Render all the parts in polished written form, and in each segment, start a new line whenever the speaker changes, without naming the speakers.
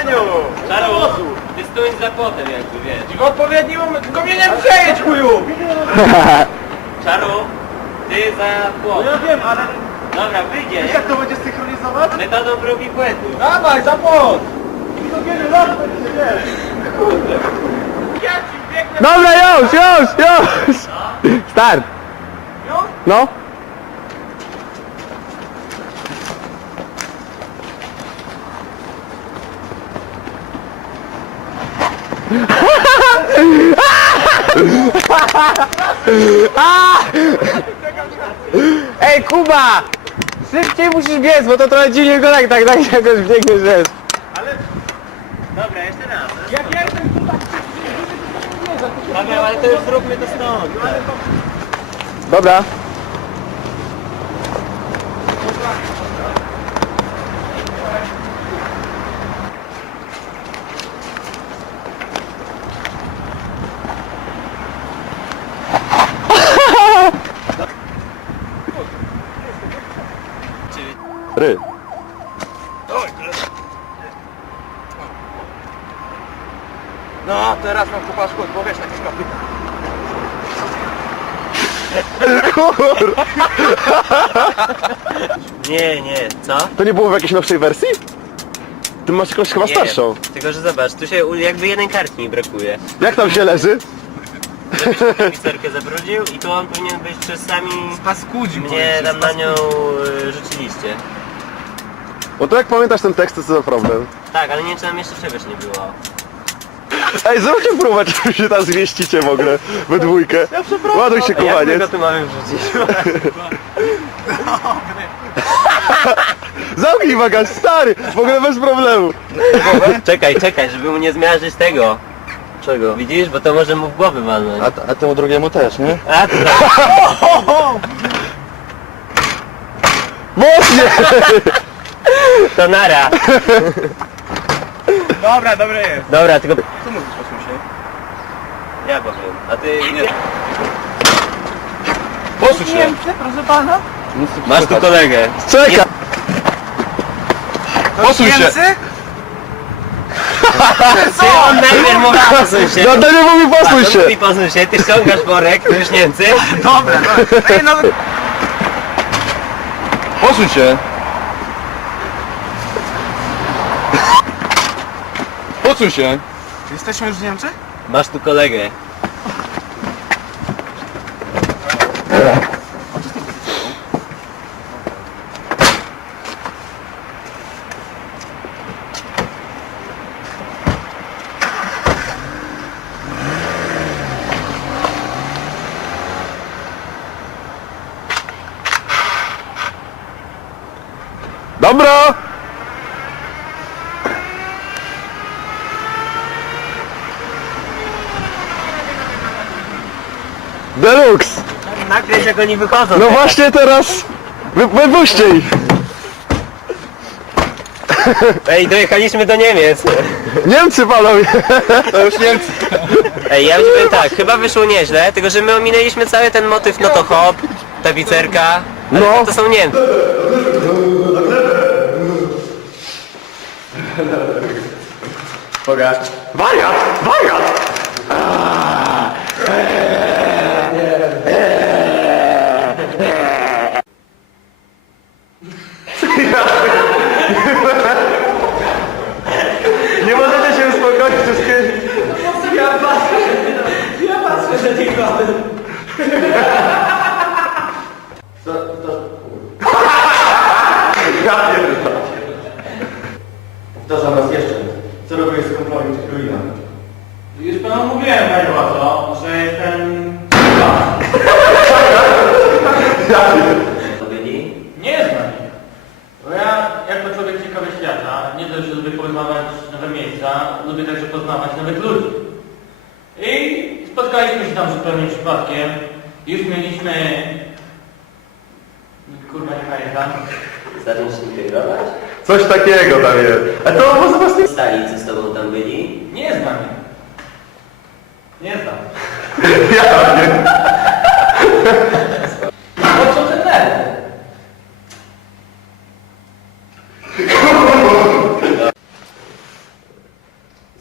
Eniu!
Czaru, ty stój za płotem jakby, wiesz.
I w odpowiednim momencie, tylko mnie nie przejedź, chuju!
Czaru, ty za płot.
Ja wiem, ale
Dobra, wyjdzie, nie?
jak to będzie synchronizować?
Metodą próg i błędu.
Dawaj, za płot! I to kiedy lat będzie, wiesz? Kurde. Ja ci biegnę...
Dobra, już! Start!
Już?
No. Ej, Kuba! Szybciej musisz biec, bo to trochę dziwnie go tak jakoś biegniesz, wiesz.
Ale
Dobra, jeszcze raz.
jak ja jestem tutaj...
Dobra, ale to już zróbmy to stąd.
Dobra. Ry.
No, teraz mam kupaszku odpowiedź na jakieś kapyta.
Nie, co?
To nie było w jakiejś nowszej wersji? Ty masz jakąś chyba starszą.
Tylko że zobacz, tu się jakby jeden kartki mi brakuje.
Jak tam się leży?
Piserkę zabrudził i tu on powinien być czasami...
Paskudzi,
Mnie tam na nią rzuciliście.
Bo to jak pamiętasz ten tekst, to co za problem?
Tak, ale nie wiem czy tam jeszcze czegoś nie było.
Ej, zróbcie próbę, czy się tam zmieścicie w ogóle we dwójkę. Ładuj się,
Jak my
kochaniec.
go tu mamy wrzucić?
Zamknij bagaż, stary, w ogóle bez problemu.
Czekaj, żeby mu nie zmiażdżyć tego. Czego? Widzisz? Bo to może mu w głowę walnąć.
A temu drugiemu też, nie?
A to tak.
Mocnie!
To nara.
Dobra, dobre jest.
Dobra, tylko...
Co mówisz, Osmusie?
Ja powiem. A ty...
Posuń się. Niemcy, proszę pana?
Masz tu kolegę.
Czekaj!
Posuń się.
Ty on najpierw mówi posuń się.
No to nie mówi posuń się!
Mówi posuń się, ty ściągasz worek, to już Niemcy.
Dobra. Ej, no...
Posuń się! Posuń się!
Jesteśmy już w Niemczech?
Masz tu kolegę.
Dobra! Deluxe!
Nakreś jak oni wychodzą.
No właśnie teraz! Wypuśćcie ich!
Ej, dojechaliśmy do Niemiec.
Niemcy panowie! To już Niemcy!
Ej, ja ci powiem tak, chyba wyszło nieźle, tylko że my ominęliśmy cały ten motyw, no to hop, tapicerka, ale
No.
to są Niemcy.
Wariat! Wariat! Nie możecie się uspokoić wszystkie...
Ja patrzę, że nie kładę.
Ja pierdolę.
Powtarzam raz jeszcze. Co robisz z kumplami Króla? Już panu mówiłem, panie Łazo, że jestem...
To byli?
Nie znam ich. Bo ja, jako człowiek ciekawy świata, nie dość, że lubię poznawać nowe miejsca, lubię także poznawać nowych ludzi. I spotkaliśmy się tam zupełnie przypadkiem. Już mieliśmy... Kurwa, nie pamiętam.
Zacząć się integrować?
Coś takiego tam jest. A to może was nie...
Stali, co z tobą tam byli?
Nie znam ich. Nie znam.
Ja nie.
Po co ten nerw?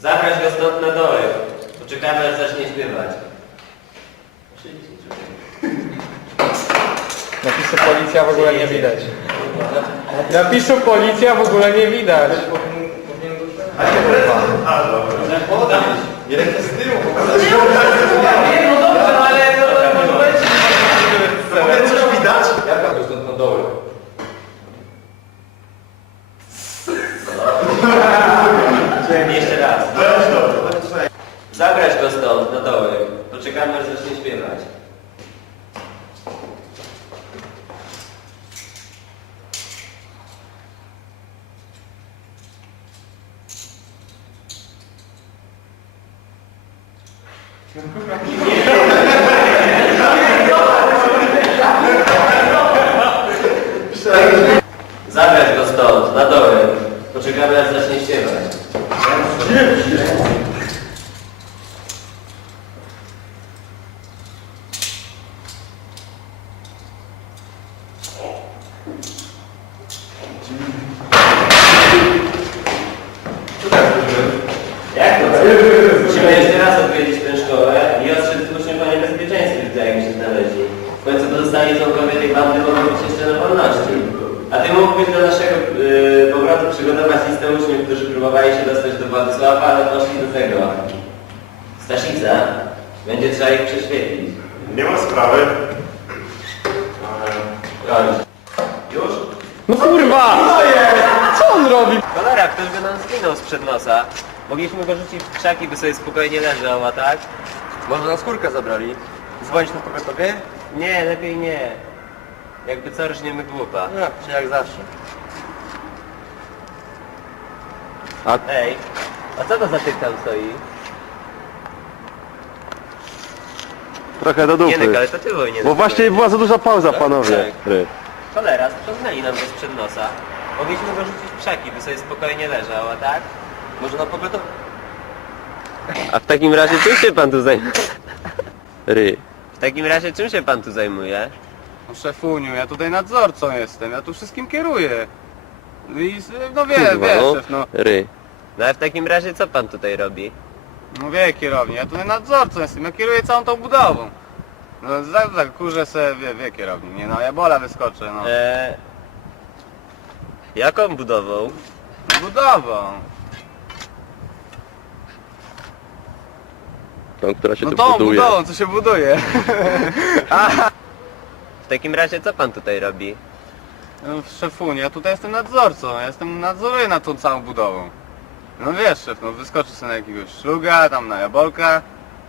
Zabrać go stąd na dołek. Poczekamy, aż zacznie śpiewać.
Napisu policja w ogóle nie widać. Napisu policja w ogóle nie widać.
Jeszcze raz. Zabrać go stąd na dołek. Poczekamy, aż zacznie śpiewać. Zabrać go stąd na dołek. Poczekamy, aż zacznie śpiewać. Jak to? Musimy jeszcze raz odwiedzić tę szkołę i ostrzec uczniów o niebezpieczeństwie, w jakim się znaleźli. W końcu pozostali członkowie tej bandy mogą być jeszcze na wolności. A ty mógłbyś do naszego powrotu przygotować listę uczniów, którzy próbowali się dostać do Władysława, ale poszli do tego. Staszica. Będzie trzeba ich prześwietlić.
Nie ma sprawy.
Kończ. Już?
No kurwa! Co on robi?
Cholera, ktoś by nam zginął sprzed nosa. Mogliśmy go rzucić w krzaki, by sobie spokojnie leżał, a tak?
Może na skórkę zabrali? Dzwonić na pogotowie?
Nie, lepiej nie. Jakby co, rżniemy głupa.
No, czy jak zawsze.
Ej, a co to za typ tam stoi?
Trochę do
Gienek,
dupy.
ale to ty wojnie.
Bo właśnie była za duża pauza, panowie.
Tak. Cholera, sprzątnęli nam go sprzed nosa. Mogliśmy go rzucić w krzaki, by sobie spokojnie leżał, a tak?
Może na pogotowie?
A w takim razie czym się pan tu zajmuje?
Ry.
W takim razie czym się pan tu zajmuje?
No szefuniu, ja tutaj nadzorcą jestem, ja tu wszystkim kieruję. I no wie,
Kurwa,
wiesz,
no.
szef, no.
Ry.
No a w takim razie co pan tutaj robi?
No wie kierownik, ja tutaj nadzorcą jestem, ja kieruję całą tą budową. No kurzę se, wie kierownik, nie no, ja bola wyskoczę, no.
Jaką budową?
Budową.
Tą, która się
No
tu
tą
buduje.
budową, co się buduje.
W takim razie co pan tutaj robi?
No szefuniu, ja tutaj jestem nadzorcą, ja nadzoruję nad tą całą budową. No wiesz szef, no wyskoczy sobie na jakiegoś szluga, tam na jabolka.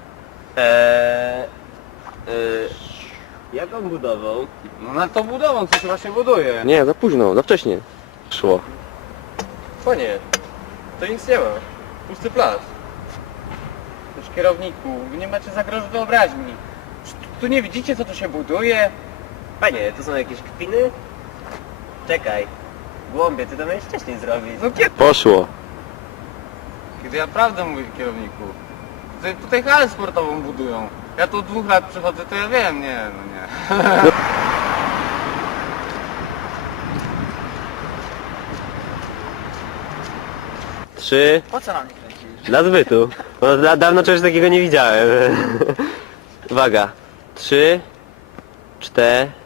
Jaką budową?
No nad tą budową, co się właśnie buduje.
Nie, za późno, za wcześnie. Szło.
Panie, to nic nie ma. Pusty plac.
Już kierowniku, wy nie macie zagrożeń wyobraźni. Tu nie widzicie co tu się buduje?
Panie, to są jakieś kpiny? Czekaj. Głąbie, ty to miałeś wcześniej zrobić.
No kiedy?
Poszło.
Kiedy ja prawdę mówię kierowniku. Tutaj halę sportową budują. Ja tu od 2 lat przychodzę, to ja wiem, nie, no nie.
Trzy.
Po co na mnie kręcisz?
Dla zbytu. Bo dawno czegoś takiego nie widziałem. Uwaga. 3, 4.